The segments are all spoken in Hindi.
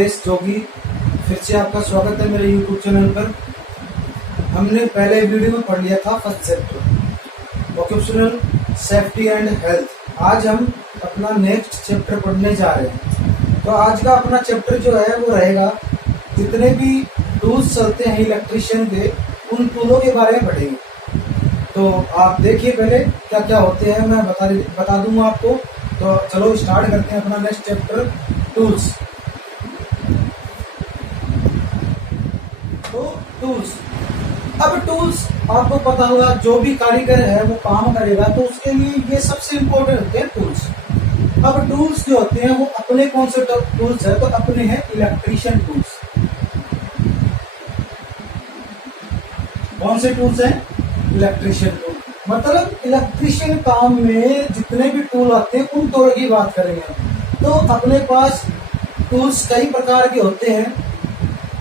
राजेश जोगी, फिर से आपका स्वागत है मेरे यूट्यूब चैनल पर। हमने पहले वीडियो में पढ़ लिया था first chapter occupational safety and health. आज हम अपना नेक्स्ट चैप्टर पढ़ने जा रहे हैं। तो आज का अपना चैप्टर जो है वो रहेगा, जितने भी टूल्स चलते हैं इलेक्ट्रिशियन के, उन टूलों के बारे में पढ़ेंगे। तो आप देखिए पहले क्या क्या होते हैं, मैं बता दूंगा आपको। तो चलो स्टार्ट करते हैं अपना नेक्स्ट चैप्टर, टूल्स। तो टूल्स, अब टूल्स आपको पता होगा, जो भी कारीगर है वो काम करेगा तो उसके लिए ये सबसे इम्पोर्टेंट होते हैं टूल्स। अब टूल्स जो होते हैं वो अपने कौन से टूल्स है, तो अपने हैं इलेक्ट्रिशियन टूल्स। कौन से टूल्स हैं? Electrician tool. मतलब इलेक्ट्रिशियन काम में जितने भी टूल आते हैं उन टूल की बात करेंगे। तो अपने पास टूल्स कई प्रकार के होते हैं।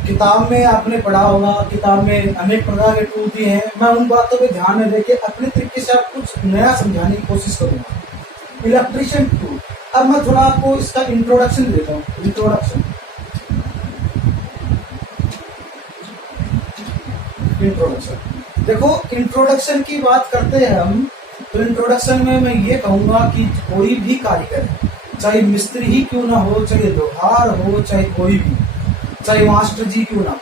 किताब में आपने पढ़ा होगा, किताब में अनेक प्रकार के टूल दिए हैं। मैं उन बातों पे ध्यान में देके अपने तरीके से आप कुछ नया समझाने की कोशिश करूंगा। इलेक्ट्रिशियन टूल, अब मैं थोड़ा आपको इसका इंट्रोडक्शन देता हूँ। इंट्रोडक्शन देखो, इंट्रोडक्शन की बात करते हैं हम, तो इंट्रोडक्शन में मैं ये कहूंगा कि कोई भी कारीगर, चाहे मिस्त्री ही क्यों ना हो, चाहे लोहार हो, चाहे कोई भी, चाहे मास्टर जी क्यों ना हो,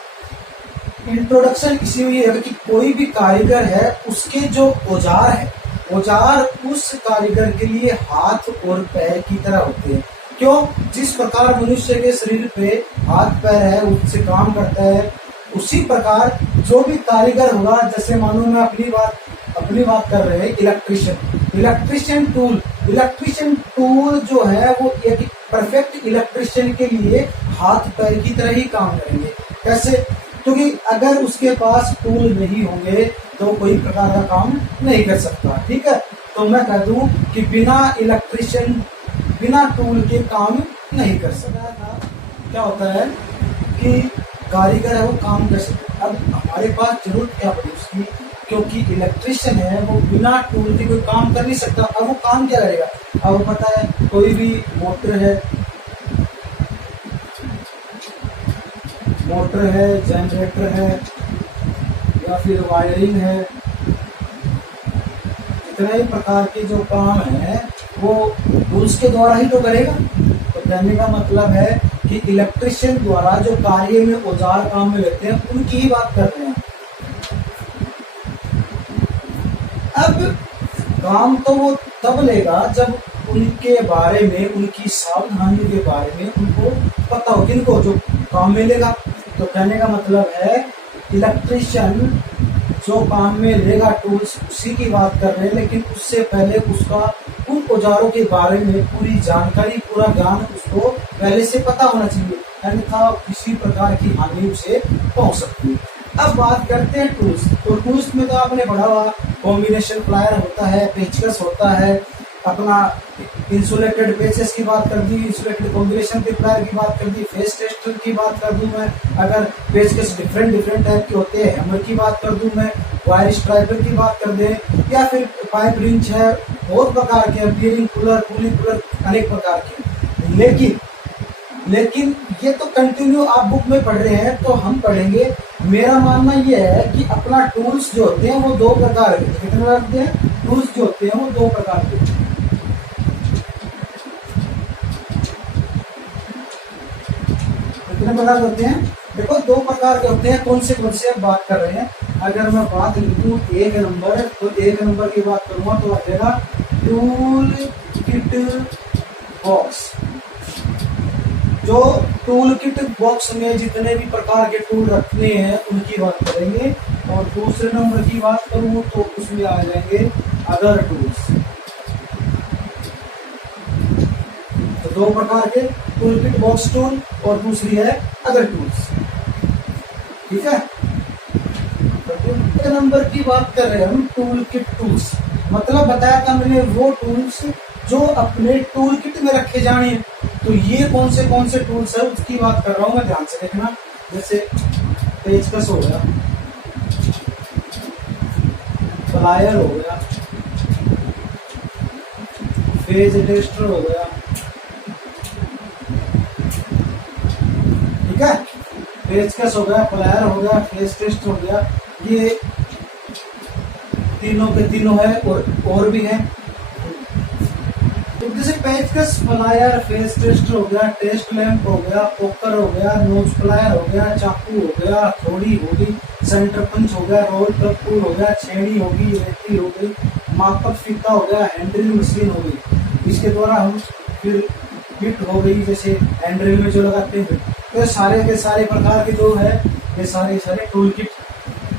इंट्रोडक्शन इसीलिए है कि कोई भी कारीगर है, उसके जो औजार है, औजार उस कारीगर के लिए हाथ और पैर की तरह होते हैं। क्यों? जिस प्रकार मनुष्य के शरीर पे हाथ पैर है, उससे काम करता है, उसी प्रकार जो भी कारीगर होगा, जैसे मानो मैं अपनी बात कर रहे हैं इलेक्ट्रिशियन टूल जो है वो एक परफेक्ट इलेक्ट्रिशियन के लिए हाथ पैर की तरह ही काम करेंगे। कैसे? क्योंकि अगर उसके पास टूल नहीं होंगे तो कोई प्रकार का काम नहीं कर सकता। ठीक है, तो मैं कह दूं कि बिना टूल के काम नहीं कर सकता। क्या होता है कि कारीगर है वो काम कर सकते। अब हमारे पास जरूरत क्या पड़ी उसकी, क्योंकि इलेक्ट्रिशियन है वो बिना टूल के कोई काम कर नहीं सकता। अब वो काम क्या करेगा? अब पता है, कोई भी मोटर है, जनरेटर है, या फिर वायरिंग है, इतने ही प्रकार के जो काम है वो टूल्स के द्वारा ही तो करेगा। तो कहने का मतलब है कि इलेक्ट्रिशियन द्वारा जो कार्य में औजार काम में लेते हैं उनकी ही बात कर रहे हैं। अब काम तो वो तब लेगा जब उनके बारे में, उनकी सावधानी के बारे में उनको पता हो, किनको जो काम में लेगा। तो कहने का मतलब है इलेक्ट्रिशियन जो काम में लेगा टूल्स, उसी की बात कर रहे हैं, लेकिन उससे पहले उसका उन औजारों के बारे में पूरी जानकारी, पूरा ज्ञान उसको पहले से पता होना चाहिए, अन्यथा किसी प्रकार की हानि उसे पहुंच सकती है। अब बात करते हैं टूल्स। तो टूल्स में तो आपने पढ़ा हुआ, कॉम्बिनेशन प्लायर होता है, पेचकस होता है, अपना इंसुलेटेड पेचेस की बात कर दी, इंसुलेटेड कॉम्बिनेशन के प्लायर की बात कर दी, फेस टेस्टर की बात कर दूं मैं, अगर पेचकस डिफरेंट टाइप के होते हैं, हैमर की बात कर दूं मैं, वायर स्ट्राइपर की बात कर दें, या फिर पाइप रिंच है, बहुत प्रकार के, बियरिंग कूलर, कूलिंग कूलर, अनेक प्रकार के। लेकिन ये तो कंटिन्यू आप बुक में पढ़ रहे हैं, तो हम पढ़ेंगे। मेरा मानना यह है कि अपना टूल्स जो होते हैं वो दो प्रकार के, कितने प्रकार के टूल्स जो होते हैं वो दो प्रकार के। कितने प्रकार होते हैं? देखो, दो प्रकार के होते हैं। कौन से अब बात कर रहे हैं? अगर मैं बात लिखूं एक नंबर, तो एक नंबर की बात करूंगा तो आ जाएगा टूल किट बॉक्स। जो टूल किट बॉक्स में जितने भी प्रकार के टूल रखने हैं उनकी बात करेंगे। और दूसरे नंबर की बात करूं तो उसमें आ जाएंगे अदर टूल्स। तो दो प्रकार के टूल किट बॉक्स टूल, और दूसरी है अदर टूल्स। ठीक है, तो नंबर की बात कर रहे हैं हम टूल किट टूल्स। मतलब बताया था मैंने वो टूल्स जो अपने टूल किट में रखे जाने हैं। तो ये कौन से टूल्स है उसकी बात कर रहा हूं मैं, ध्यान से देखना। जैसे पेचकस हो गया, प्लायर हो गया, फेज टेस्टर हो गया, ठीक है। पेचकस हो गया, प्लायर हो गया, फेस टेस्ट हो गया, ये तीनों के तीनों है और भी है। तो जैसे पेचकस, प्लायर, फेस टेस्ट हो गया, टेस्ट लैंप हो गया, पोकर हो गया, नोज प्लायर हो गया, चाकू हो गया, हथौड़ी होगी, सेंटर पंच हो गया, रोल कप टूल हो गया, छेड़ी होगी, रेती हो गई, मापक फीता हो गया, हैंडल मशीन हो गई। इसके द्वारा हम फिर हिट हो गई, जैसे हैंडल में जो लगाते हैं। तो सारे के सारे प्रकार के जो है ये सारे टूल किट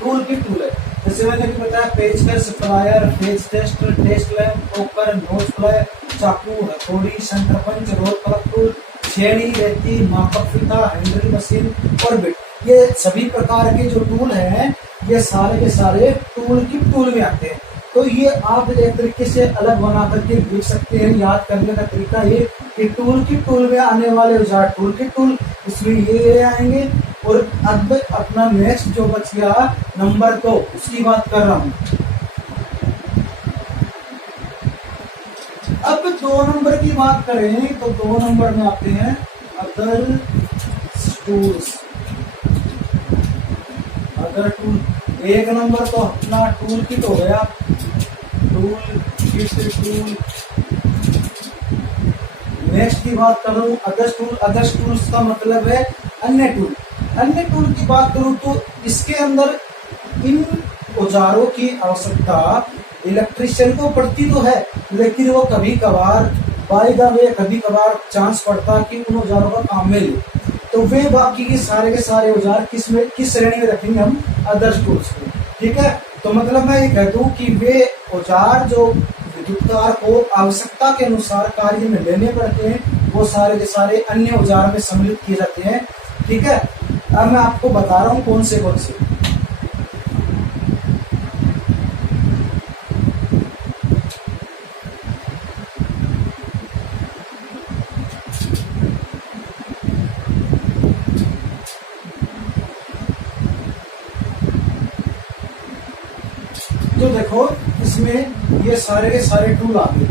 टूल है। जैसे मैंने भी बताया, पेचकस, plier, phase test, test lamp, poker, nose plier, चाकू, हथौड़ी, सेंटर पंच, रोल कलप टूल, छेड़ी, रेती, मापक फीता, हैंडल मशीन और बिट, ये सभी प्रकार के जो टूल हैं ये सारे के सारे टूल किट टूल में आते हैं। तो ये आप एक तरीके से अलग बना करके लिख सकते हैं। याद करने का तरीका ये कि टूल किट टूल में आने वाले औजार टूल किट टूल, इसमें ये आएंगे। और अब अपना नेक्स्ट जो बच गया नंबर 2, उसकी बात कर रहा हूं। अब 2 नंबर की बात करें तो 2 नंबर में आते हैं other tools. Other tool, 1 number तो अपना टूल किट हो गया, टूल किट। नेक्स्ट की बात करूं अदर टूल। अदर टूल्स का मतलब है अन्य टूल। अन्य टूल की बात करूं तो इसके अंदर इन औजारों की आवश्यकता इलेक्ट्रिशियन को पड़ती तो है, लेकिन वो कभी कभार बाय द वे कभी कभार चांस पड़ता कि उन औजारों का काम में ले, तो वे बाकी के सारे औजार किस श्रेणी में रखेंगे हम, अदर टूल्स को। ठीक है, तो मतलब मैं ये कह दूं कि वे औजार जो विद्युतकार को आवश्यकता के अनुसार कार्य में लेने पड़ते हैं, वो सारे के सारे अन्य औजार में सम्मिलित किए जाते हैं। ठीक है, अब मैं आपको बता रहा हूं कौन से। तो देखो इसमें ये सारे के सारे टूल आ गए।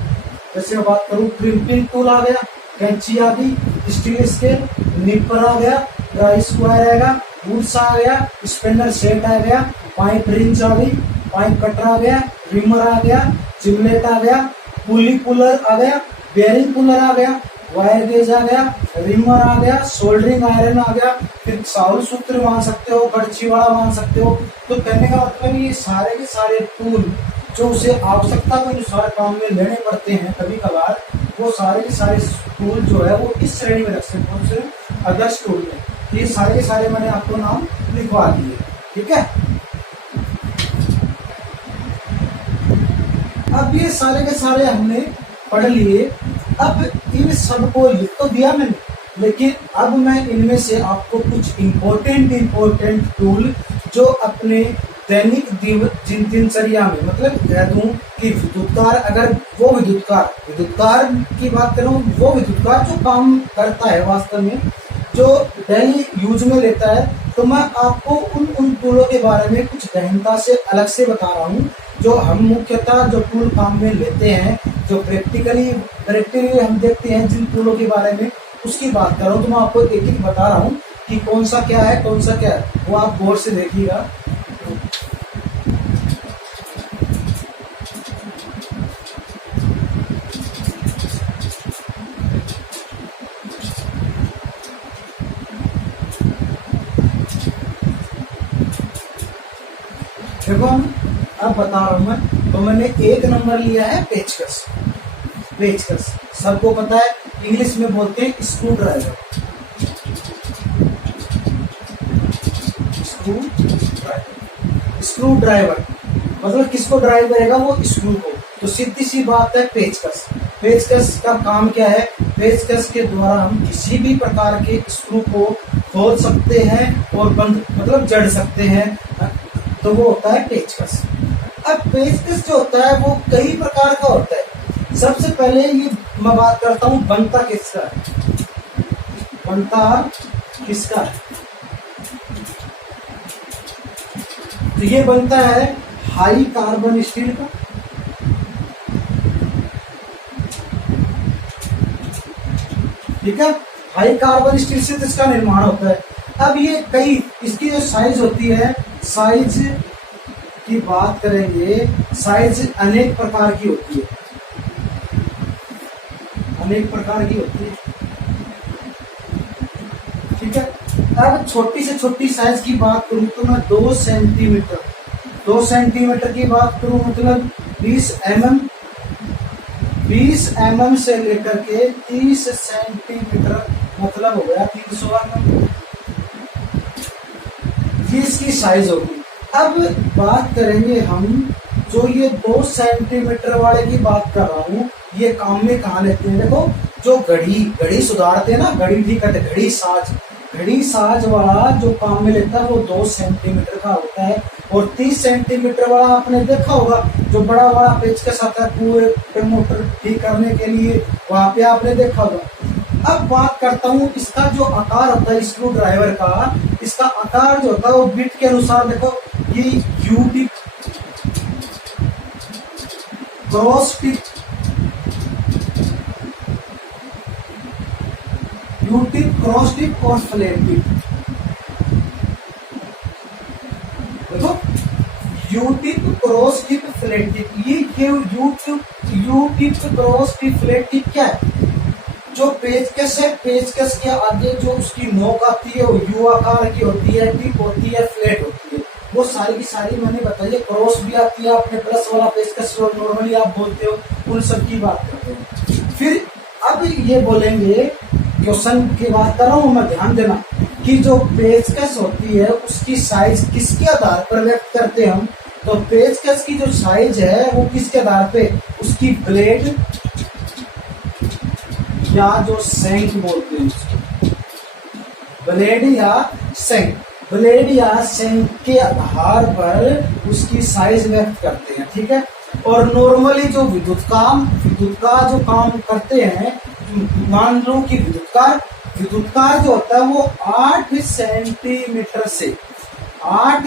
जैसे मैं बात करूं, क्रिम्पिंग टूल आ गया, कैंची आ गई, स्टील स्केल, निपर आ गया, ड्राई स्क्वायर आएगा, वुड्स आ गया, स्पिनर सेट आ गया, पाइप रिंच आ गई, पाइप कटर आ गया, रिमर आ गया, चिमलेट आ गया, पुली पुलर आ गया, बेयरिंग पुलर आ गया, वायर गेज आ गया, रिमर आ गया, सोल्डरिंग आयरन आ गया, फिर साउल सूत्र मान सकते हो, कड़छी वाला मान सकते हो। तो कहने का मतलब ये सारे के सारे टूल जो उसे आवश्यकता के अनुसार काम में लेने पड़ते हैं कभी कभार, वो सारे के सारे टूल जो है वो इस श्रेणी में रख सकते हैं, उसे अदर्स टूल में। ये सारे के सारे मैंने आपको नाम लिखवा दिए। ठीक है, अब ये सारे के सारे हमने पढ़ लिए। अब इन सबको लिख तो दिया मैंने, लेकिन अब मैं इनमें से आपको कुछ इम्पोर्टेंट टूल जो अपने दैनिक दिनचर्या में, मतलब कह दूं कि विद्युतकार, अगर वो विद्युतकार की बात करूं, वो विद्युतकार जो काम करता है वास्तव में, जो डेली यूज में लेता है, तो मैं आपको उन टूलों के बारे में कुछ गहनता से अलग से बता रहा हूँ। जो हम मुख्यतः जो टूल काम में लेते हैं, जो प्रैक्टिकली हम देखते हैं जिन टूलों के बारे में, उसकी बात कर रहा हूँ। तो मैं आपको एक एक बता रहा हूँ कि कौन सा क्या है, वो आप गौर से देखिएगा। देखो अब बता रहा हूं मैं। तो मैंने 1 नंबर लिया है पेचकस सबको पता है, इंग्लिश में बोलते हैं स्क्रू ड्राइवर। स्क्रू ड्राइवर मतलब किसको ड्राइव करेगा, वो स्क्रू को। तो सीधी सी बात है, पेचकस का काम क्या है, पेचकस के द्वारा हम किसी भी प्रकार के स्क्रू को खोल सकते हैं और बंद मतलब जड़ सकते हैं, तो वो होता है पेचकस। अब पेचकस जो होता है वो कई प्रकार का होता है। सबसे पहले ये मैं बात करता हूं बनता किसका है। तो ये बनता है हाई कार्बन स्टील का। ठीक है, हाई कार्बन स्टील से इसका निर्माण होता है। अब ये कई इसकी जो साइज होती है, साइज की बात करेंगे, साइज अनेक प्रकार की होती है, अनेक प्रकार की होती है, ठीक है। अब छोटी से छोटी साइज की बात करूं तो मैं 2 सेंटीमीटर, 2 सेंटीमीटर की बात करूं मतलब 20 mm, 20 mm से लेकर के 30 सेंटीमीटर मतलब हो गया 300 mm, ये इसकी साइज होगी। अब बात करेंगे हम जो ये 2 सेंटीमीटर वाले की बात कर रहा हूं, ये काम में कहाँ लेते हैं, देखो जो घड़ी सुधारते हैं ना, घड़ी ठीक है, घड़ी साज वाला जो काम में लेता है वो 2 सेंटीमीटर का होता है। और 30 सेंटीमीटर वाला आपने देखा होगा जो बड़ा बड़ा पेचकस आता है कुएं पे मोटर ठीक करने के लिए, वहां पे आपने देखा होगा। अब बात करता हूँ इसका जो आकार होता है स्क्रू ड्राइवर का, इसका आकार जो होता है वो बिट के अनुसार, देखो ये U tip, cross tip, U tip, cross tip और फ्लैट टिप। देखो U tip, cross tip, flat tip, ये U tip, cross tip, flat tip क्या है, जो पेचकस है, पेचकस के आगे जो उसकी नोक आती है वो यू आकार की होती है, टिप होती है, फ्लैट होती है, वो सारी की सारी मैंने बताई है। क्रॉस भी आती है, आपने प्लस वाला पेचकस जो नॉर्मली आप बोलते हो, उन सब की बात करते हैं। फिर अब ये बोलेंगे, क्वेश्चन की बात कर रहा हूं मैं, ध्यान देना कि जो पेचकस होती है उसकी साइज किसके आधार पर व्यक्त करते हैं हम, तो पेचकस की जो साइज है वो किसके आधार पे, उसकी ब्लेड या जो सेंक बोलते हैं उसको, ब्लेड या सेंक, ब्लेड या सेंक के आधार पर उसकी साइज व्यक्त करते हैं, ठीक है। और नॉर्मली जो विद्युत का जो काम करते हैं, मान लो कि विद्युतकार जो होता है वो 8 सेंटीमीटर से 15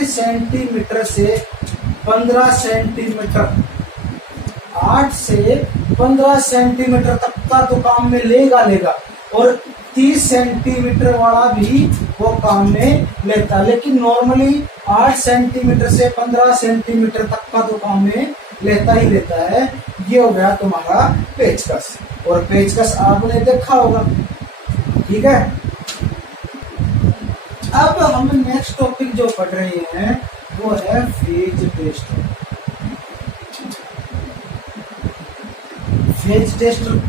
सेंटीमीटर, 8 से 15 सेंटीमीटर तक का तो काम में लेगा और 30 सेंटीमीटर वाला भी वो काम में लेता है, लेकिन नॉर्मली 8 सेंटीमीटर से 15 सेंटीमीटर तक का तो काम में लेता ही लेता है। ये हो गया तुम्हारा पेचकस, और पेचकस आपने देखा होगा, ठीक है। अब हम नेक्स्ट टॉपिक जो पढ़ रहे हैं वो है फेज टेस्टर। फेज टेस्टर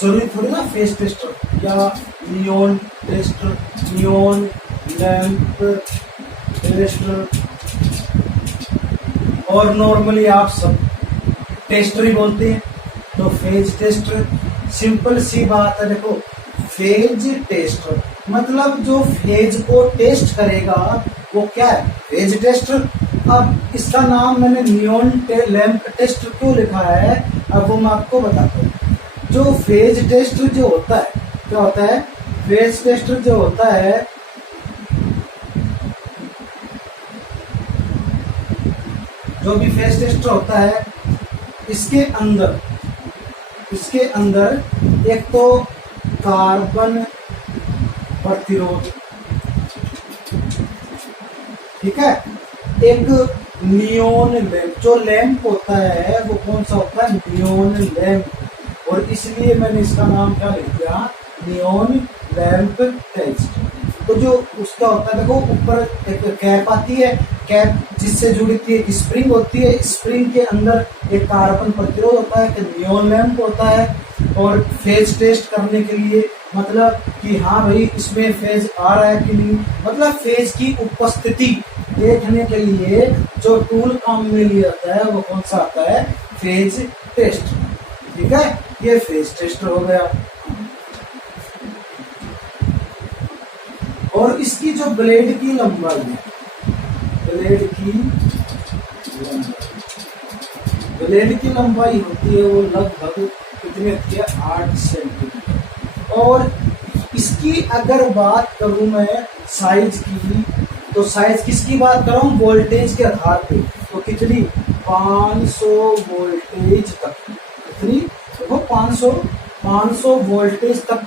जरूरी थोड़ी ना, फेज टेस्टर या neon tester, neon lamp tester, और नॉर्मली आप सब टेस्टर ही बोलते हैं। तो फेज टेस्टर सिंपल सी बात है, देखो फेज टेस्टर मतलब जो फेज को टेस्ट करेगा वो क्या है, फेज टेस्टर। अब इसका नाम मैंने नियॉन लैंप टेस्टर क्यों लिखा है, अब वो मैं आपको बताता हूँ। जो फेज टेस्टर जो होता है, क्या होता है, फेज टेस्टर जो होता है जो भी फेज टेस्टर होता है, इसके अंदर एक तो कार्बन प्रतिरोध, ठीक है, एक नियॉन लैंप, जो लैंप होता है वो कौन सा होता है, नियॉन लैंप, और इसलिए मैंने इसका नाम क्या लिख दिया, नियॉन लैंप टेस्ट। तो जो उसका होता है, देखो ऊपर एक कैप आती है, कैप जिससे जुड़ी थी एक स्प्रिंग होती है, स्प्रिंग के अंदर एक कार्बन प्रतिरोध होता है, एक नियॉन लैंप होता है। और फेज टेस्ट करने के लिए मतलब कि हाँ भाई इसमें फेज आ रहा है कि नहीं, मतलब फेज की उपस्थिति देखने के लिए जो टूल काम में लिया जाता है वो कौन सा आता है, फेज टेस्ट, ठीक है। ये फेज टेस्ट हो गया। और इसकी जो ब्लेड की लंबाई है, ब्लेड की लंबाई होती है वो लगभग कितनी होती है, 8 सेंटीमीटर। और इसकी अगर बात करूं मैं साइज की, तो साइज किसकी बात कर रहा हूं, वोल्टेज के आधार पे, तो कितनी, 500 वोल्टेज तक, कितनी देखो 500 वोल्टेज तक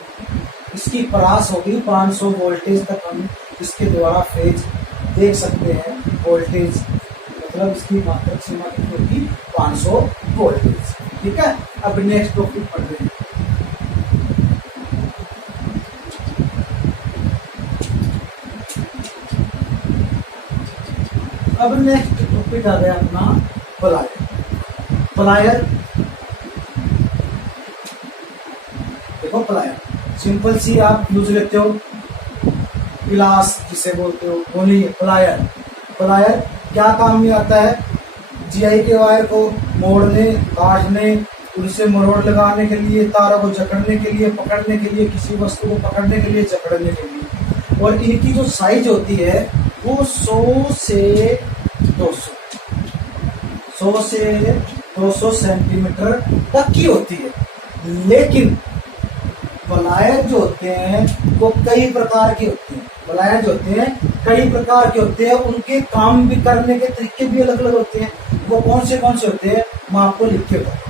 इसकी परास होगी, 500 वोल्टेज तक हम इसके द्वारा फेज देख सकते हैं। वोल्टेज मतलब इसकी मात्रक सीमा कितनी होगी, 500 वोल्टेज। ठीक है, अब नेक्स्ट टॉपिक पढ़ते हैं। अब नेक्स्ट टॉपिक आ गया अपना प्लायर। प्लायर देखो, प्लायर सिंपल सी आप यूज लेते हो, पिलास जिसे बोलते हो वो नहीं है प्लायर। प्लायर क्या काम में आता है, जीआई के वायर को मोड़ने, काटने, उनसे मरोड़ लगाने के लिए, तारों को जकड़ने के लिए, पकड़ने के लिए, किसी वस्तु को पकड़ने के लिए, जकड़ने के लिए। और इनकी जो साइज होती है वो 100 से 200 सेंटीमीटर तक की होती है। लेकिन प्लायर जो होते हैं वो कई प्रकार के होते हैं। प्लायर जो होते हैं कई प्रकार के होते हैं, उनके काम भी करने के तरीके भी अलग अलग होते हैं। वो कौन से होते हैं मैं आपको लिख के बताऊं।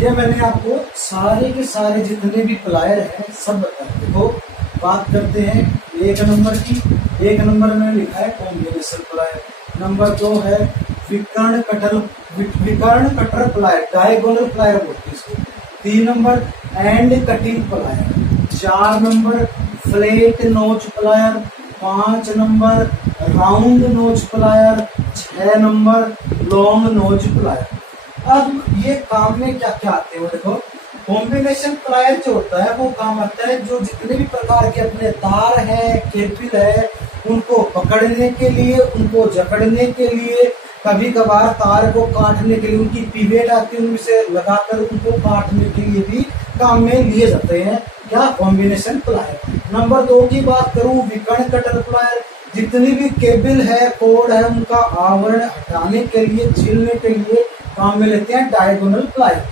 ये मैंने आपको सारे के सारे जितने भी प्लायर हैं सब बताए। देखो बात करते हैं 1 नंबर की। 1 नंबर में लिखा है कॉम्बिनेशन प्लायर। नंबर 2 है विकर्ण कटर प्लायर, डायगोनल प्लायर बोलते हैं इसको। 3 number and cutting plier. 4 number flat नोच प्लायर। 5 नंबर राउंड नोच प्लायर। 6 नंबर लॉन्ग नोच प्लायर। अब ये काम में क्या क्या आते हैं, देखो कॉम्बिनेशन प्लायर जो होता है वो काम आता है जो जितने भी प्रकार के अपने तार है, केबल है, उनको पकड़ने के लिए, उनको जकड़ने के लिए, कभी कभार तार को काटने के लिए, उनकी पिवेट आती है उनसे लगाकर उनको काटने के लिए भी काम में लिए जाते हैं। क्या, कॉम्बिनेशन प्लायर। नंबर 2 की बात करूं, विकर्ण कटर प्लायर। जितनी भी केबल है, कोड है, उनका आवरण हटाने के लिए, छीलने के लिए काम में लेते हैं डायगोनल प्लायर।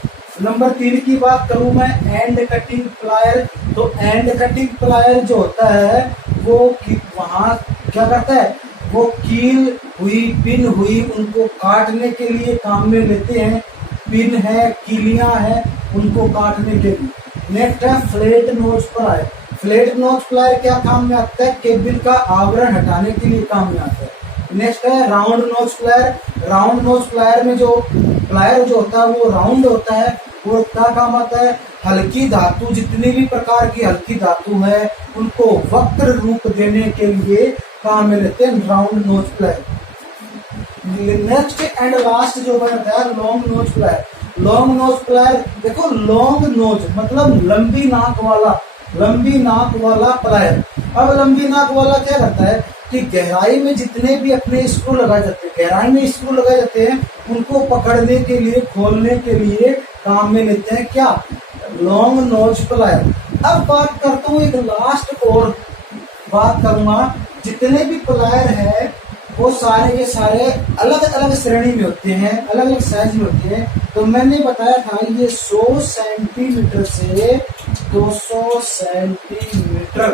नंबर 3 की बात करूं मैं, एंड कटिंग प्लायर। तो एंड कटिंग प्लायर जो होता है वो वहां क्या करता है, वो कील हुई, पिन हुई, उनको काटने के लिए काम में लेते हैं। पिन है, कीलियां हैं, उनको काटने के लिए। नेक्स्ट है फ्लैट नोच प्लायर। फ्लैट नोच प्लायर क्या काम में आता है, केबल का आवरण हटाने के लिए काम में आता है। नेक्स्ट है राउंड नोच प्लायर। राउंड नोच प्लायर में जो प्लायर जो होता है वो राउंड होता है। वो क्या काम आता है, हल्की धातु, जितनी भी प्रकार की हल्की धातु है उनको वक्र रूप देने के लिए काम में लेते हैं राउंड नोच प्लायर। नेक्स्ट एंड लास्ट जो बनता है लॉन्ग नोच प्लायर। लॉन्ग नोच प्लायर देखो, लॉन्ग नोच मतलब लंबी नाक वाला प्लायर। अब लंबी नाक वाला क्या करता है कि गहराई में जितने भी अपने स्क्रू लगाए जाते हैं, गहराई में स्क्रू लगाए जाते हैं, उनको पकड़ने के लिए, खोलने के लिए काम में लेते हैं क्या, लॉन्ग नोच प्लायर। अब बात करता हूँ एक लास्ट और बात करूंगा, जितने भी प्लायर है वो सारे के सारे अलग अलग श्रेणी में होते हैं, अलग अलग साइज में होते हैं। तो मैंने बताया था ये 100 सेंटीमीटर से 200 सेंटीमीटर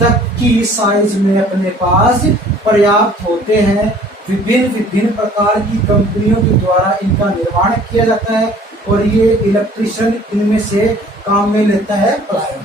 तक की साइज में अपने पास पर्याप्त होते हैं। विभिन्न प्रकार की कंपनियों के द्वारा इनका निर्माण किया जाता है और ये इलेक्ट्रिशियन इनमें से काम में लेता है प्लायर।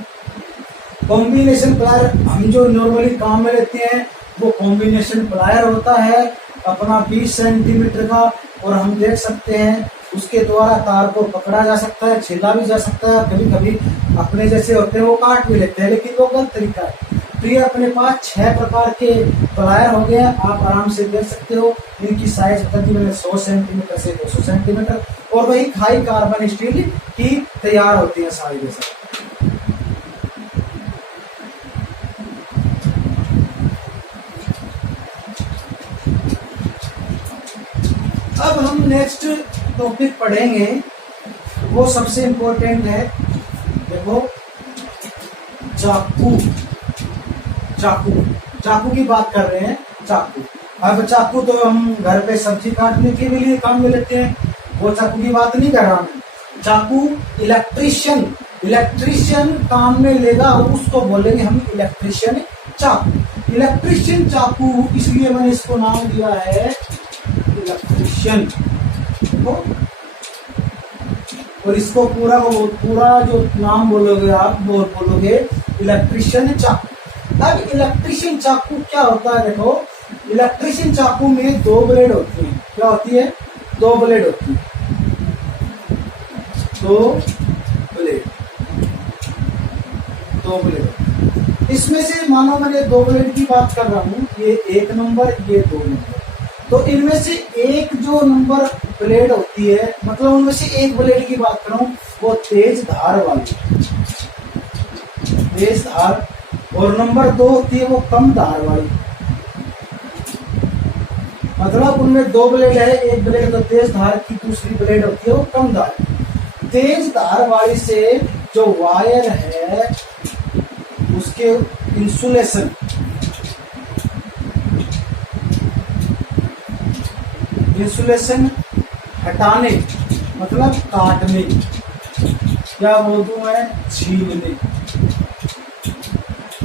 कॉम्बिनेशन प्लायर हम जो नॉर्मली काम में लेते हैं वो कॉम्बिनेशन प्लायर होता है अपना 20 सेंटीमीटर का, और हम देख सकते हैं उसके द्वारा तार को पकड़ा जा सकता है, छीला भी जा सकता है, कभी कभी अपने जैसे होते हैं वो काट भी लेते हैं, लेकिन वो गलत तरीका है। तो ये अपने पास 6 प्रकार के प्लायर हो गए, आप आराम से देख सकते हो। इनकी साइज बता दी मैंने 100 सेंटीमीटर से 200 सेंटीमीटर, और वही हाई कार्बन स्टील की तैयार होती है सारी के साथ। अब हम नेक्स्ट टॉपिक पढ़ेंगे, वो सबसे इम्पोर्टेंट है। देखो चाकू की बात कर रहे हैं। चाकू, अब चाकू तो हम घर पे सब्जी काटने के लिए काम में लेते हैं, वो चाकू की बात नहीं कर रहा मैं। चाकू इलेक्ट्रिशियन इलेक्ट्रीशियन काम में लेगा उसको बोलेंगे हम इलेक्ट्रीशियन चाकू। इलेक्ट्रीशियन चाकू इसलिए मैंने इसको नाम दिया है इलेक्ट्रीशियन तो, और इसको पूरा जो नाम बोलोगे आप वो बोलोगे इलेक्ट्रीशियन चाकू। अब इलेक्ट्रीशियन चाकू क्या होता है, देखो इलेक्ट्रीशियन चाकू में दो ब्लेड होती है। क्या होती है? दो ब्लेड होती है, दो ब्लेड, दो ब्लेड। इसमें से मानो मैंने दो ब्लेड की बात कर रहा हूं, ये 1 नंबर, ये 2 नंबर। तो इनमें से एक जो नंबर ब्लेड होती है, मतलब उनमें से एक ब्लेड की बात कर रहा हूं, वो तेज धार वाली, तेज धार, और नंबर 2 होती है वो कम धार वाली। मतलब उनमें दो ब्लेड है, एक ब्लेड तो तेज धार की, दूसरी ब्लेड होती है वो कम धार। तेज धार वाली से जो वायर है उसके इंसुलेशन, इंसुलेशन हटाने मतलब काटने, क्या बोल दूं मैं, छीलने,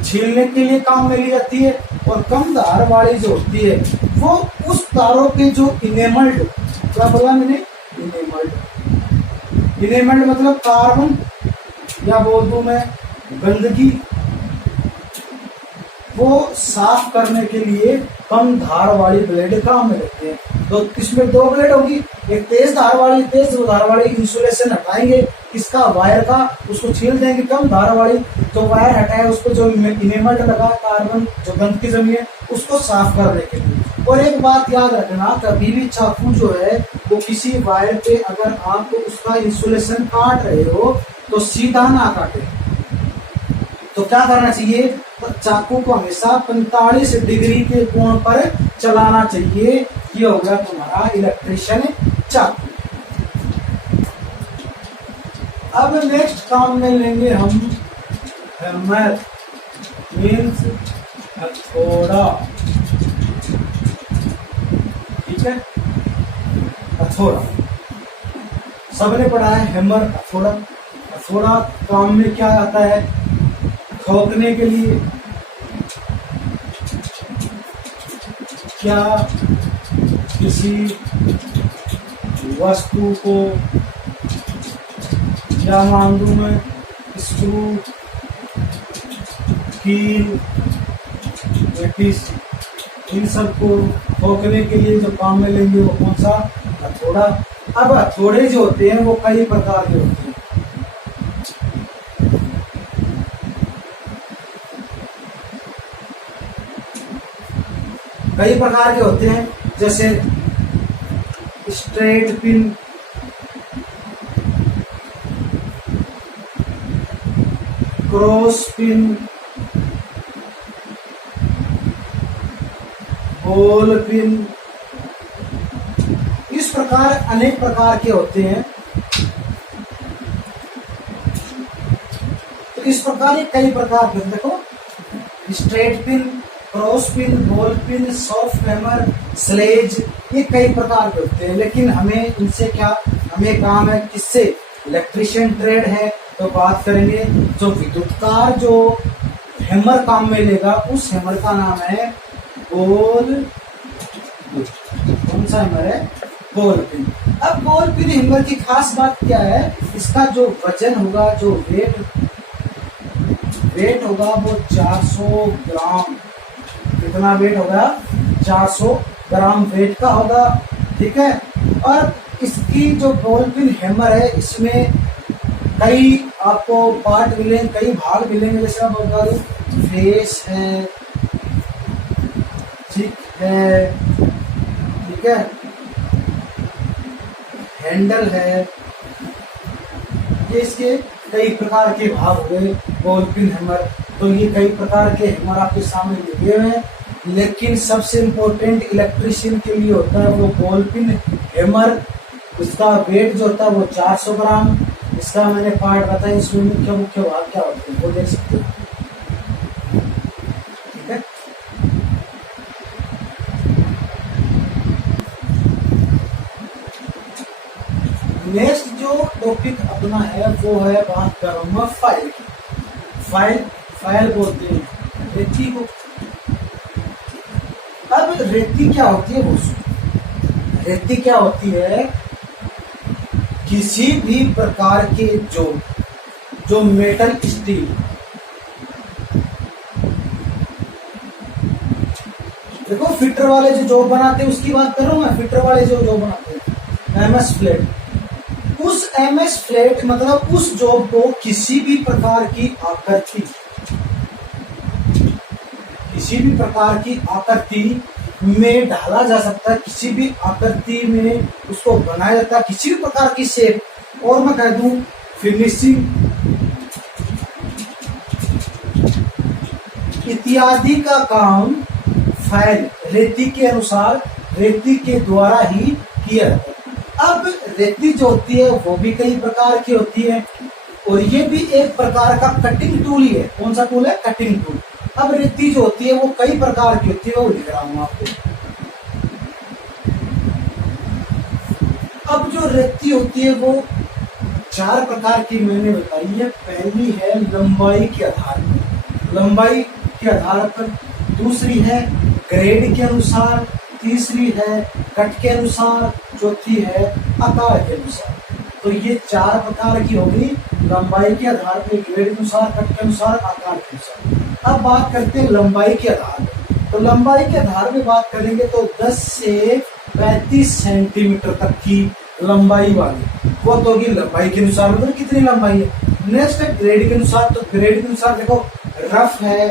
छीलने के लिए काम में ली जाती है। और कम धार वाली जो होती है वो उस तारों के जो इनेमल्ड, क्या बोला मैंने, इनेमल्ड, इनेमल्ड मतलब कार्बन, या बोल दूं मैं गंदगी, वो साफ करने के लिए कम धार वाली ब्लेड काम में लगते हैं। तो इसमें दो ब्लेड होगी, एक तेज धार वाली इंसुलेशन हटाएंगे इसका वायर का, उसको छील देंगे। कम धार वाली तो वायर हटाए, उसको जो इनेमल्ड लगा कार्बन जो गंदगी जमी है उसको साफ करने के लिए। और एक बात याद रखना, कभी भी चाकू जो है वो किसी वायर पे अगर आप उसका इंसुलेशन काट रहे हो तो सीधा ना काटे। तो क्या करना चाहिए, तो चाकू को हमेशा 45 डिग्री के कोण पर चलाना चाहिए। ये हो गया तुम्हारा इलेक्ट्रीशियन चाकू। अब नेक्स्ट काम में लेंगे हम हैमर, मीन्स हथौड़ा, ठीक है, हथौड़ा सबने पढ़ा है, हैमर हथौड़ा। हथौड़ा काम में क्या आता है, ठोकने के लिए, क्या किसी वस्तु को, क्या मान लूं मैं, स्क्रू, कील, इन सबको ठोकने के लिए जो काम में लेंगे वो कौन सा, हथौड़ा। अब हथौड़े जो होते हैं वो कई प्रकार के होते हैं। कई प्रकार के होते हैं, जैसे straight pin, cross pin, ball pin, इस प्रकार अनेक प्रकार के होते हैं। तो इस प्रकार ये कई प्रकार के, देखो straight pin, cross pin, ball pin, soft hammer, sledge, ये कई प्रकार के होते हैं। लेकिन हमें इनसे क्या, हमें काम है किससे, इलेक्ट्रीशियन ट्रेड है। तो बात करेंगे जो विद्युतकार जो हैमर काम में लेगा उस हैमर का नाम है बॉल, कौन सा हैमर है, बॉल पिन। अब बॉल पिन हैमर की खास बात क्या है, इसका जो वजन होगा, जो वेट होगा वो 400 ग्राम, कितना वेट होगा, 400 ग्राम वेट का होगा, ठीक है। और इसकी जो बॉल पिन हैमर है इसमें कई आपको पार्ट मिलेंगे, कई भाग मिलेंगे। जैसे आप बता दो, फेस है, ठीक है, ठीक है, हैंडल है, ये इसके कई प्रकार के भाग हो गए बॉल पिन हैमर। तो ये कई प्रकार के हैमर आपके सामने दिए हुए हैं, लेकिन सबसे इम्पोर्टेंट इलेक्ट्रीशियन के लिए होता है वो बॉल पिन हैमर। इसका वेट जो होता है वो 400 ग्राम। इसका मैंने पार्ट बताया, इसमें मुख्य मुख्य भाग क्या होते हैं वो देख सकते हो, ठीक है। नेक्स्ट जो टॉपिक अपना है वो है, बात कर रहा हूं मैं फाइल की। फाइल बोलते हैं रेती को। अब रेती क्या होती है वो सुनो। रेती क्या होती है, किसी भी प्रकार के जो मेटल स्टील, देखो फिटर वाले जो जॉब बनाते हैं उसकी बात कर रहा हूं मैं। फिटर वाले जो जॉब बनाते हैं एमएस फ्लैट, उस एमएस फ्लैट मतलब उस जॉब को किसी भी प्रकार की आकृति में ढाला जा सकता है, किसी भी आकृति में उसको बनाया जाता है, किसी भी प्रकार की शेप। और मैं कह दूं फिनिशिंग इत्यादि का काम फाइल रेती के अनुसार, रेती के द्वारा ही किया जाता है। अब रेती जो होती है वो भी कई प्रकार की होती है, और ये भी एक प्रकार का कटिंग टूल ही है। कौन सा टूल है? Cutting tool. अब रेती जो होती है वो कई प्रकार की होती है, वो लिख रहा हूं आपको। अब जो रेती होती है वो 4 प्रकार की मैंने बताई है। पहली है लंबाई के आधार पर, दूसरी है ग्रेड के अनुसार, तीसरी है कट के अनुसार, चौथी है आकार के अनुसार। तो ये 4 प्रकार की होगी, लंबाई के आधार पर, ग्रेड के अनुसार, कट के अनुसार, आकार के अनुसार। अब बात करते हैं लंबाई के आधार पर। तो लंबाई के आधार में बात करेंगे तो 10 से 35 सेंटीमीटर तक की लंबाई वाली वो तो होगी लंबाई के अनुसार, मतलब कितनी लंबाई है। नेक्स्ट है ग्रेड के अनुसार। तो ग्रेड के अनुसार देखो रफ है,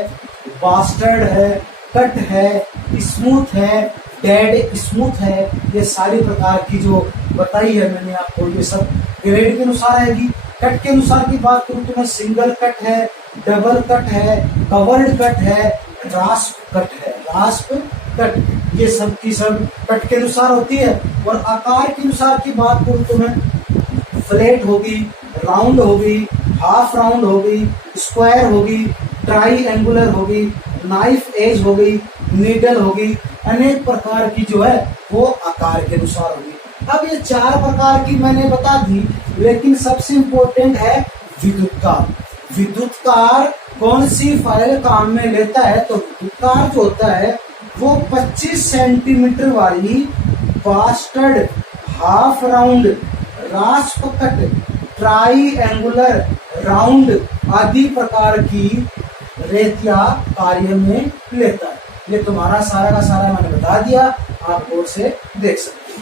बास्टर्ड है, कट है, स्मूथ है, डेड स्मूथ है, ये सारी प्रकार की जो बताई है मैंने आपको, ये सब ग्रेड के अनुसार आएगी। कट के अनुसार की बात करूं तो मैं सिंगल कट है, डबल कट है, कवर्ड कट है, रास्प कट, ये सब की सब कट के अनुसार होती है। और आकार के अनुसार की बात करूं तो मैं फ्लैट होगी, राउंड होगी, हाफ राउंड होगी, स्क्वायर होगी, ट्राई एंगुलर होगी, नाइफ एज होगी, नीडल होगी, अनेक प्रकार की जो है वो आकार के अनुसार होगी। अब ये 4 प्रकार की मैंने बता दी, लेकिन सबसे इंपॉर्टेंट है विद्युतकार कौन सी फाइल काम में लेता है। तो विद्युतकार जो होता है वो 25 सेंटीमीटर वाली bastard, half round, rasp cut, triangular, round आदि प्रकार की रेतिया कार्य में लेता है। ये तुम्हारा सारा का सारा मैंने बता दिया, आप और से देख सकते हैं।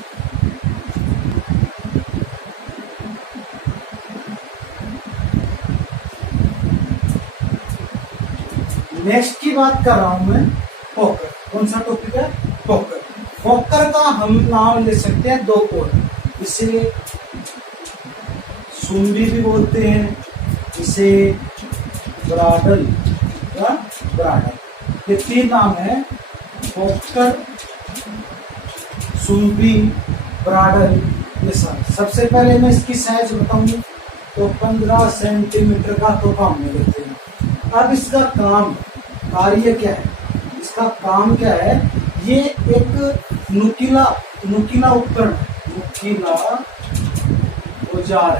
नेक्स्ट की बात कर रहा हूं मैं पोकर। कौन सा टॉपिक है? पोकर। पोकर का हम नाम ले सकते हैं 2 और, इसे सुंडी भी बोलते हैं, इसे ब्राडल या ब्राडल, ये 3 नाम है, पोकर, सुंडी, ब्राडल, ये सब। सबसे पहले मैं इसकी साइज बताऊं तो 15 सेंटीमीटर का तो काम में लेते हैं। अब इसका कार्य क्या है? इसका काम क्या है? ये एक नुकीला उपकरण, नुकीला औजार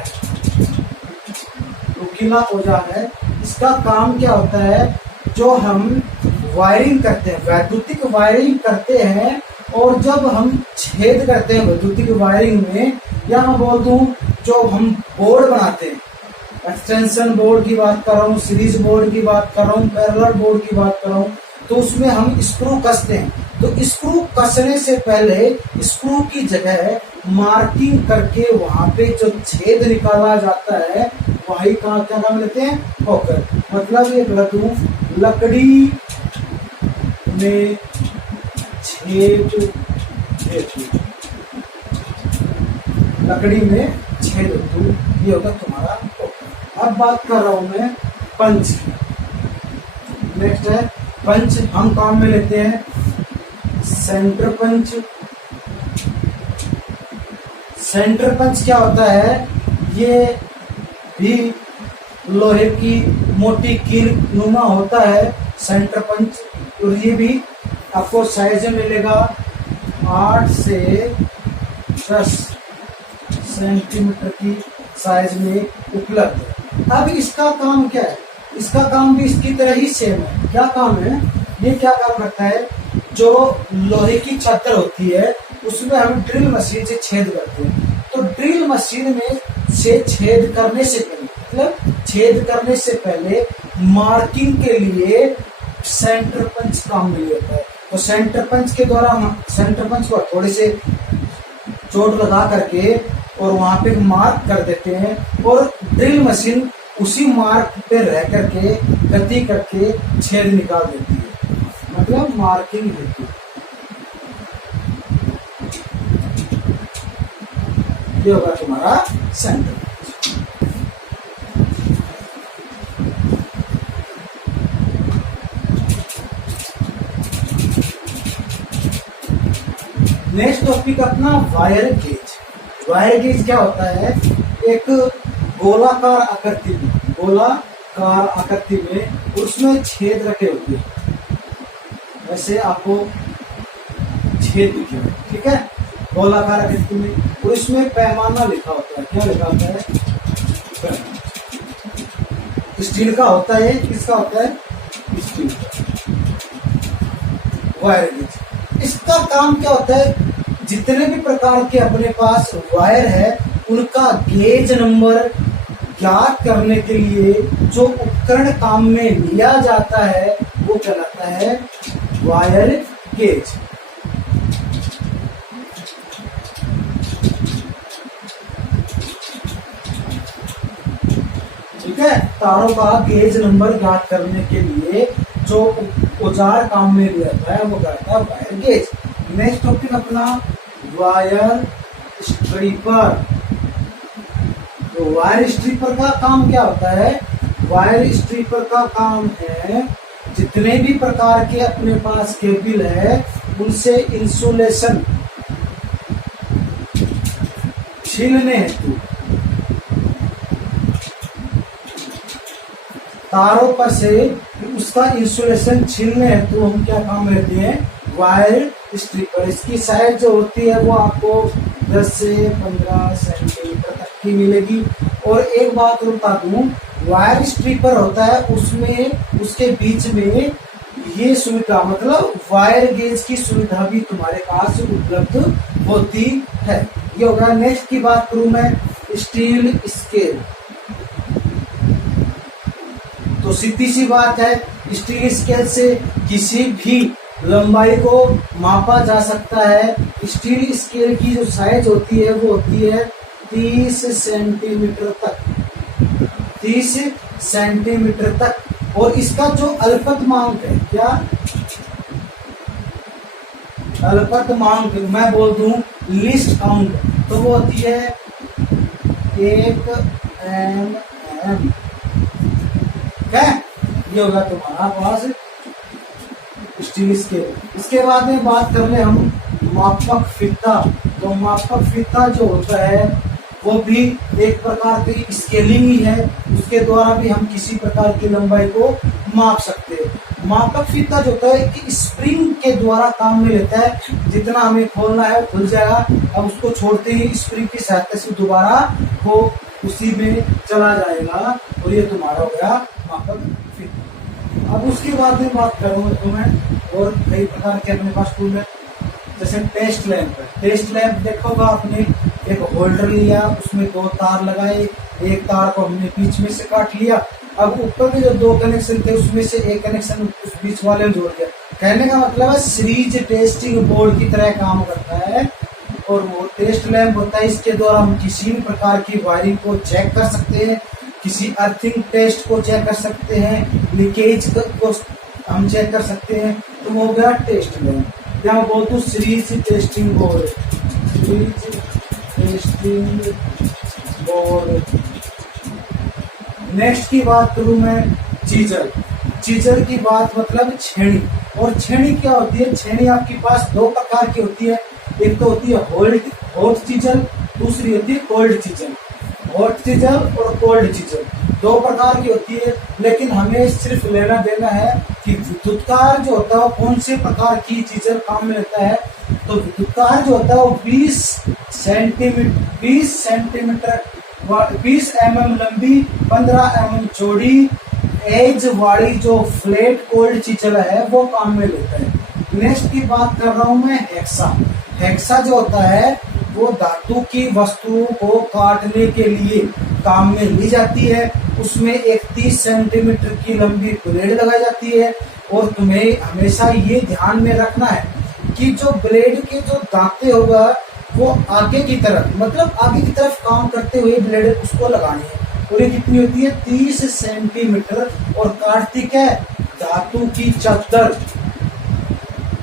है। इसका काम क्या होता है? जो हम वायरिंग करते हैं, वैद्युतिक वायरिंग करते हैं, और जब हम छेद करते हैं वैद्युतिक वायरिंग में, या मैं बोल दूं जो हम बोर्ड बनाते हैं, एक्सटेंशन बोर्ड की बात कर रहा हूँ, सीरीज बोर्ड की बात कर रहा हूँ, पैरेलल बोर्ड की बात कर रहा हूँ, तो उसमें हम स्क्रू कसते हैं। तो स्क्रू कसने से पहले स्क्रू की जगह मार्किंग करके वहां पे जो छेद निकाला जाता है वही क्या नाम लेते हैं? पोकर। मतलब ये लकड़ी में छेद, लकड़ी में छेद हेतु ये होगा तुम्हारा पोकर। अब बात कर रहा हूं मैं पंच। नेक्स्ट है पंच। हम काम में लेते हैं सेंटर पंच। सेंटर पंच क्या होता है? ये भी लोहे की मोटी कील नुमा होता है सेंटर पंच, और ये भी आपको साइज में मिलेगा 8 से 10 सेंटीमीटर की साइज में उपलब्ध है। अब इसका काम क्या है, इसका काम भी इसकी तरह ही सेम है। क्या काम है, ये क्या काम करता है, जो लोहे की चादर होती है उसमें हम ड्रिल मशीन से छेद करते हैं। तो ड्रिल मशीन में से छेद करने से पहले, मतलब छेद करने से पहले मार्किंग के लिए सेंटर पंच काम में होता है। तो सेंटर पंच के द्वारा हम सेंटर पंच को थोड़े से चोट लगा करके और वहां पे मार्क कर देते हैं और ड्रिल मशीन उसी मार्क पे रह करके गति करके छेद निकाल देती है, मतलब मार्किंग होती है। ये होगा तुम्हारा सेंटर। नेक्स्ट टॉपिक अपना वायर गेज। वायर गेज क्या होता है, एक गोलाकार आकृति में, गोलाकार आकृति में उसमें छेद रखे होते हैं, वैसे आपको छेद दिखेगा, ठीक है, गोलाकार आकृति में। और इसमें पैमाना लिखा होता है, क्या लिखा होता है, स्टील का होता है। किसका होता है, स्टील का। वायर गेज, इसका काम क्या होता है, जितने भी प्रकार के अपने पास वायर है उनका गेज नंबर ज्ञात करने के लिए जो उपकरण काम में लिया जाता है वो कहलाता है वायर गेज। ठीक है, तारों का गेज नंबर ज्ञात करने के लिए जो औजार काम में लिया जाता है वो कहलाता है वायर गेज। नेक्स्ट टॉपिक अपना वायर स्ट्रीपर। तो वायर स्ट्रीपर का काम क्या होता है, वायर स्ट्रीपर का काम है जितने भी प्रकार के अपने पास केबल है उनसे इंसुलेशन छीलने हेतु, तारों पर से उसका इंसुलेशन छीलने हेतु हम क्या काम लेते हैं, वायर स्ट्रीपर। इसकी साइज जो होती है वो आपको 10 से 15 सेंटीमीटर तक की मिलेगी। और एक बात बता दूं, वायर स्ट्रीपर होता है उसमें उसके बीच में ये सुविधा, मतलब वायर गेज की सुविधा भी तुम्हारे पास उपलब्ध होती है। ये होगा। नेक्स्ट की बात करूं मैं, स्टील स्केल। तो सीधी सी बात है, स्टील स्केल से किसी भी लंबाई को मापा जा सकता है। स्टील स्केल की जो साइज होती है वो होती है 30 सेंटीमीटर तक, 30 सेंटीमीटर तक। और इसका जो अल्पतमांक है, क्या अल्पतमांक मैं बोल दूं लिस्ट काउंट, तो वो होती है 1 mm। क्या ये होगा तुम्हारा पास स्टील स्केल। इसके बाद में बात कर ले हम मापक फीता। तो मापक फीता जो होता है वो भी एक प्रकार की स्केलिंग ही है, उसके द्वारा भी हम किसी प्रकार की लंबाई को माप सकते हैं। मापक फीता जो होता है कि स्प्रिंग के द्वारा काम में लेता है, जितना हमें खोलना है खुल जाएगा, अब उसको छोड़ते ही स्प्रिंग की सहायता से दोबारा वो उसी में चला जाएगा। और ये तुम्हारा हो गया मापक फीता। अब उसके बाद में बात करूंगा तुम्हें और कई प्रकार के अपने पास टूल है, जैसे टेस्ट लैंप है। टेस्ट लैंप देखोगा आपने, एक होल्डर लिया, उसमें 2 तार लगाए, एक तार को हमने बीच में से काट लिया। अब ऊपर के जो 2 कनेक्शन थे उसमें से एक कनेक्शन उस बीच वाले में जोड़ दिया। कहने का मतलब है सीरीज टेस्टिंग बोर्ड की तरह काम करता है। और वो टेस्ट लैंप होता है, इसके द्वारा हम किसी भी प्रकार की वायरिंग को चेक कर सकते हैं, किसी अर्थिंग टेस्ट को चेक कर सकते हैं, लीकेज को हम चेक कर सकते हैं। तो वो हो गया टेस्ट लैंप। या बोल तो series testing board, series testing board. Next की बात करूं मैं चीजर। चीजर की बात मतलब छेनी। और छेनी क्या होती है, छेनी आपके पास 2 प्रकार की होती है, एक तो होती है हॉट चीजर, दूसरी होती है कोल्ड चीजर। हॉट चीजर और कोल्ड चीजर 2 प्रकार की होती है, लेकिन हमें सिर्फ लेना देना है कि विद्युतकार जो होता है वो कौन से प्रकार की चीजर काम में लेता है। तो विद्युतकार जो होता है वो 20 सेंटीमीटर 20 mm लंबी, 15 mm चौड़ी एज वाली जो फ्लैट कोल्ड चीचल है वो काम में लेता है। नेक्स्ट की बात कर रहा हूं मैं हेक्सा। हेक्सा जो होता है वो धातु की वस्तुओं को काटने के लिए काम में ली जाती है। उसमें एक 30 सेंटीमीटर की लंबी ब्लेड लगाई जाती है और तुम्हें हमेशा ये ध्यान में रखना है कि जो ब्लेड के जो दांते होगा वो आगे की तरफ, मतलब आगे की तरफ काम करते हुए ब्लेड उसको लगानी है। और ये कितनी होती है 30 सेंटीमीटर और काटती क्या है धातु की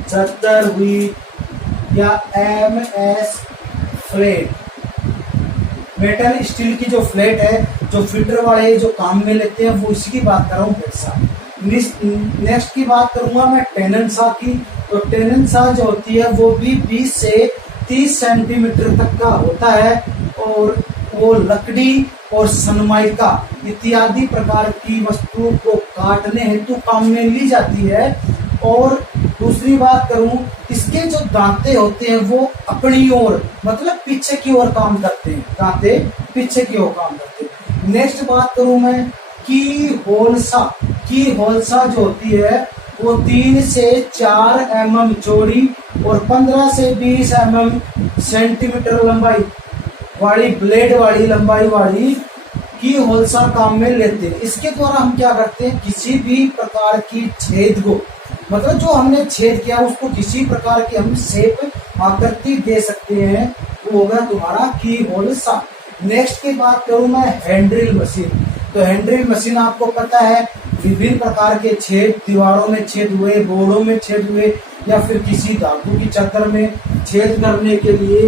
चद्दर हुई या MS फ्लेट, मेटल स्टील की जो फ्लेट है जो फिटर वाले जो काम में लेते हैं वो इसी की बात कर रहा हूँ हेक्सा। नेक्स्ट की बात करूंगा मैं टेनन सा की। तो टेनन सा जो होती है वो भी 20 से 30 सेंटीमीटर तक का होता है और वो लकड़ी और सनमाइका इत्यादि प्रकार की वस्तुओं को काटने हेतु काम में ली जाती है। और दूसरी बात करूं इसके जो दांते होते हैं वो अपनी ओर, मतलब पीछे की ओर काम करते हैं, दांते पीछे की ओर काम करते हैं। नेक्स्ट बात करूं मैं की होलसा जो होती है वो 3 से 4 mm चौड़ी और 15 से 20 mm सेंटीमीटर लंबाई वाली ब्लेड वाली लंबाई वाली की होलसा काम में लेते हैं। इसके द्वारा हम क्या करते हैं किसी भी प्रकार की छेद को, मतलब जो हमने छेद किया उसको किसी प्रकार की हम शेप आकृति दे सकते हैं, वो होगा तुम्हारा की होलसा। नेक्स्ट की बात करूं मैं हैंड्रिल मशीन। तो हैंड्रिल मशीन आपको पता है विभिन्न प्रकार के छेद, दीवारों में छेद हुए, बोर्डों में छेद हुए या फिर किसी धातु की चद्दर में छेद करने के लिए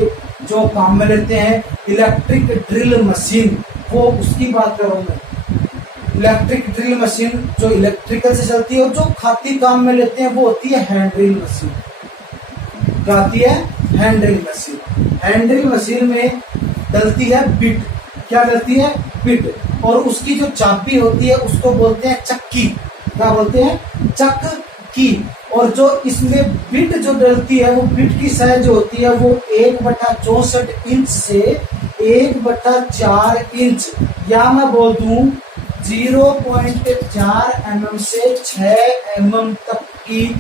जो काम में लेते हैं। इलेक्ट्रिक ड्रिल मशीन वो उसकी बात कर रहा हूं मैं। इलेक्ट्रिक ड्रिल मशीन जो इलेक्ट्रिकल से चलती है और जो खाती काम में लेते हैं वो होती है हैंड ड्रिल मशीन। क्या आती है hand drill machine. Hand drill machine में डलती है बिट। क्या डलती है बिट, और उसकी जो चाबी होती है उसको बोलते हैं चक्की। क्या बोलते हैं चक्की। और जो इसमें बिट जो डलती है वो बिट की साइज जो होती है वो 1/64 इंच से 1/4 इंच, या मैं बोल दूं 0.4 mm से 6 mm तक की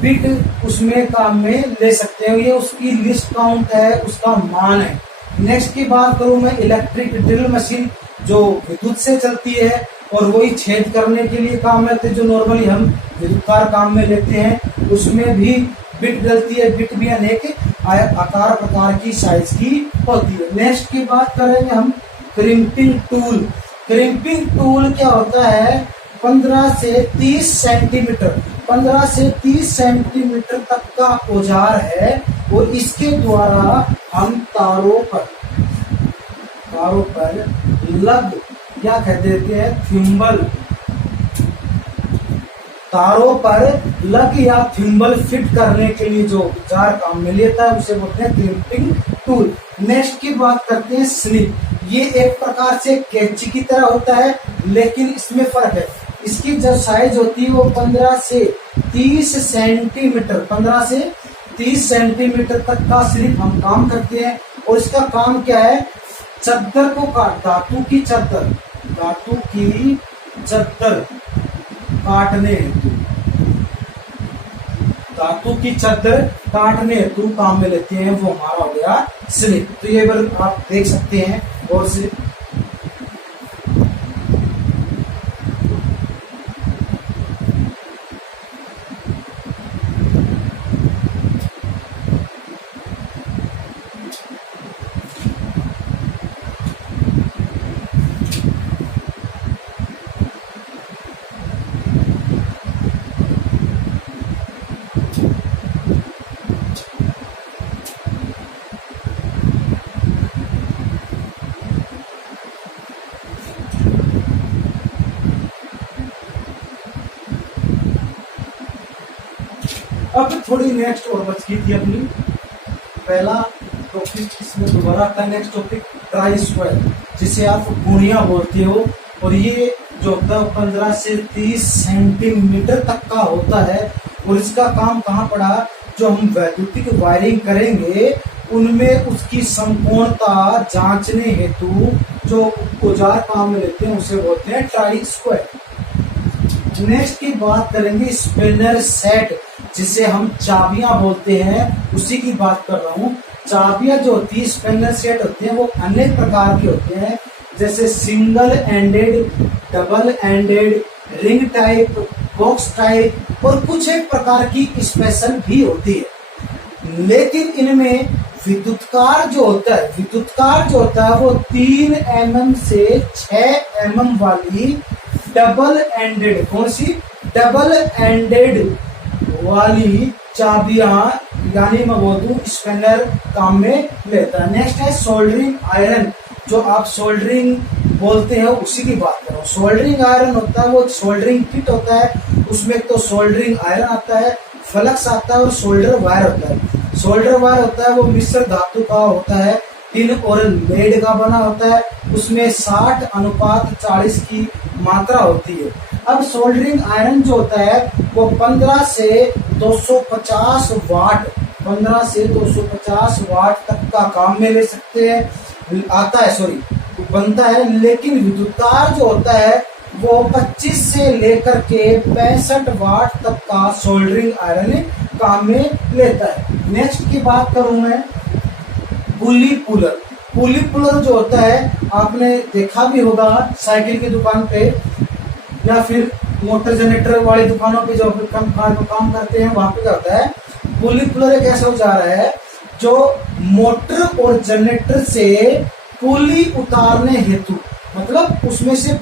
बिट उसमें काम में ले सकते हो। ये उसकी लिस्ट काउंट है, उसका मान है। नेक्स्ट की बात करूं मैं इलेक्ट्रिक ड्रिल मशीन जो विद्युत से चलती है और वही छेद करने के लिए काम में आते, जो नॉर्मली हम विद्युत काम में लेते हैं, उसमें भी बिट डलती है। बिट भी अनेक आकार प्रकार की साइज की होती है। नेक्स्ट की बात करेंगे हम क्रिम्पिंग टूल। क्रिम्पिंग टूल क्या होता है 15 से 30 सेंटीमीटर तक का औजार है और इसके द्वारा हम तारों पर लग क्या कह देते हैं थिम्बल, तारों पर लग या थिम्बल फिट करने के लिए जो औजार काम में लेता है उसे बोलते हैं क्रिम्पिंग टूल। नेक्स्ट की बात करते हैं स्निप। ये एक प्रकार से कैंची की तरह होता है लेकिन इसमें फर्क है। इसकी जो साइज होती है वो 15 से 30 सेंटीमीटर तक का स्निप हम काम करते हैं। और इसका काम क्या है चद्दर को धातु की चद्दर काटने हेतु काम में लेते हैं, वो हमारा हो गया स्निप। तो ये बार आप देख सकते हैं। और अब थोड़ी नेक्स्ट और बच गई थी अपनी। पहला टॉपिक इसमें दोबारा आता है। नेक्स्ट टॉपिक ट्राई स्क्वायर, जिसे आप गुणिया बोलते हो। और ये जो होता है 15 से 30 सेंटीमीटर तक का होता है। और इसका काम कहाँ पड़ा, जो हम वैद्युतिक वायरिंग करेंगे उनमें उसकी संपूर्णता जांचने हेतु जो औजार काम में लेते हैं उसे बोलते हैं ट्राई स्क्वायर। नेक्स्ट की बात करेंगे स्पिनर सेट, जिसे हम चाबियां बोलते हैं, उसी की बात कर रहा हूं। चाबियां जो होती है स्पिनर सेट होते हैं वो अनेक प्रकार के होते हैं, जैसे single ended, double ended, ring type, box type और कुछ एक प्रकार की स्पेशल भी होती है। लेकिन इनमें विद्युतकार जो होता है वो 3 mm से 6 mm वाली डबल एंडेड, कौन सी डबल एंडेड वाली चाबियां यानी मैं बोल दूं स्पिनर काम में लेता है। नेक्स्ट है सोल्डरिंग आयरन, जो आप सोल्डरिंग बोलते हैं उसी की बात कर रहा हूँ। सोल्डरिंग आयरन होता है वो सोल्डरिंग किट होता है, उसमें तो सोल्डरिंग आयरन आता है, फ्लक्स आता है और सोल्डर वायर होता है। सोल्डर वायर होता है वो मिश्र धातु का होता है, टिन और लेड का बना होता है, उसमें 60:40 की मात्रा होती है। अब सोल्डरिंग आयरन जो होता है वो 15 से 250 वाट, 15 से 250 वाट तक का काम में ले सकते हैं, बनता है। लेकिन विद्युतकार जो होता है वो 25 से लेकर के 65 वाट तक का सोल्डरिंग आयरन काम में लेता है। नेक्स्ट की बात करूं मैं पुली पुलर। पुली पुलर जो होता है आपने देखा भी होगा साइकिल की दुकान पे या फिर मोटर जनरेटर वाली दुकानों पे जो काम करते हैं वहां पे क्या होता है, पुली पुलर एक ऐसा औजार है जो मोटर और जनरेटर से पुली उतारने हेतु, मतलब उसमें से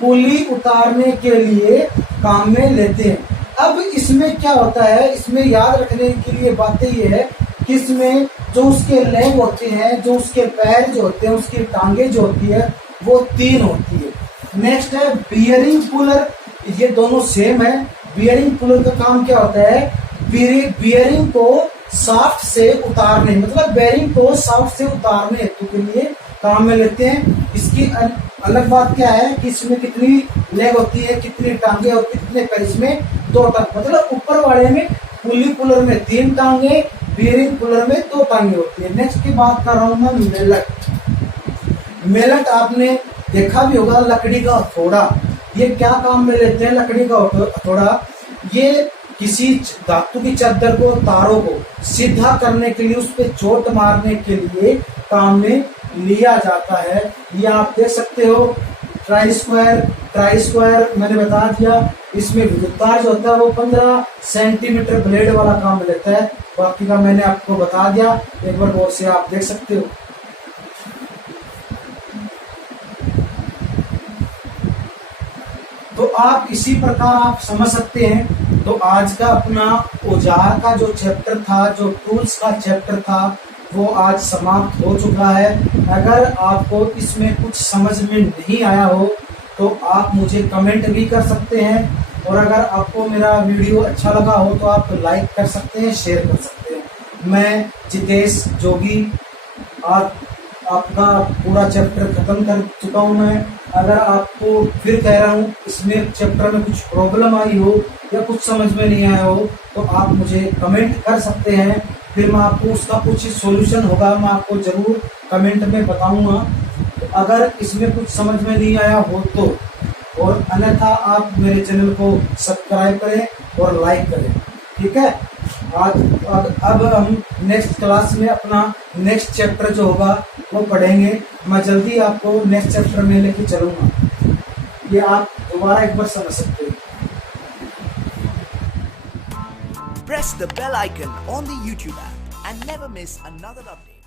पुली उतारने के लिए काम में लेते हैं। अब इसमें क्या होता है, इसमें याद रखने के लिए बातें ये है कि इसमें जो उसके लेग होते हैं, जो उसके पैर जो होते हैं, उसकी टांगे जो होती है वो 3 होती है। नेक्स्ट है बियरिंग पुलर, ये दोनों सेम है। बियरिंग पुलर का काम क्या होता है, बियरिंग को शाफ्ट से उतारने, मतलब बेरिंग को शाफ्ट से उतारने हेतु के लिए काम में लेते हैं। इसकी अलग बात क्या है कि इसमें कितनी लेग होती है, कितनी टांगे और कितने पैर, इसमें 2 टांगे, मतलब ऊपर वाले में पुली पुलर में 3 टांगे, बियरिंग पुलर में 2 टांगे होती है। नेक्स्ट की बात कर रहा हूं मैं मेलट। मेलट आपने देखा भी होगा, लकड़ी का हथौड़ा। ये क्या काम में लेते हैं लकड़ी का हथौड़ा, ये किसी धातु की चादर को, तारों को सीधा करने के लिए, उस पर चोट मारने के लिए काम में लिया जाता है। ये आप देख सकते हो ट्राई स्क्वायर मैंने बता दिया। इसमें विद्युतकार जो होता है वो 15 सेंटीमीटर ब्लेड वाला काम लेता है, बाकी का मैंने आपको बता दिया, एक बार गौर से आप देख सकते हो। तो आप इसी प्रकार आप समझ सकते हैं। तो आज का अपना औजार का जो चैप्टर था, जो टूल्स का चैप्टर था, वो आज समाप्त हो चुका है। अगर आपको इसमें कुछ समझ में नहीं आया हो तो आप मुझे कमेंट भी कर सकते हैं, और अगर आपको मेरा वीडियो अच्छा लगा हो तो आप लाइक कर सकते हैं, शेयर कर सकते हैं। मैं जितेश जोगी आज आपका पूरा चैप्टर खत्म कर चुका हूं मैं। अगर आपको फिर कह रहा हूँ इसमें चैप्टर में कुछ प्रॉब्लम आई हो या कुछ समझ में नहीं आया हो तो आप मुझे कमेंट कर सकते हैं, फिर मैं आपको उसका कुछ सॉल्यूशन होगा मैं आपको जरूर कमेंट में बताऊंगा। तो अगर इसमें कुछ समझ में नहीं आया हो तो, और अन्यथा आप मेरे चैनल को सब्सक्राइब करें और लाइक करें, ठीक है। अब हम नेक्स्ट क्लास में अपना नेक्स्ट चैप्टर जो होगा वो पढ़ेंगे। मैं जल्दी आपको नेक्स्ट चैप्टर में लेके चलूंगा, ये आप दोबारा एक बार समझ सकते हैं। Press the bell icon on the YouTube app and never miss another update.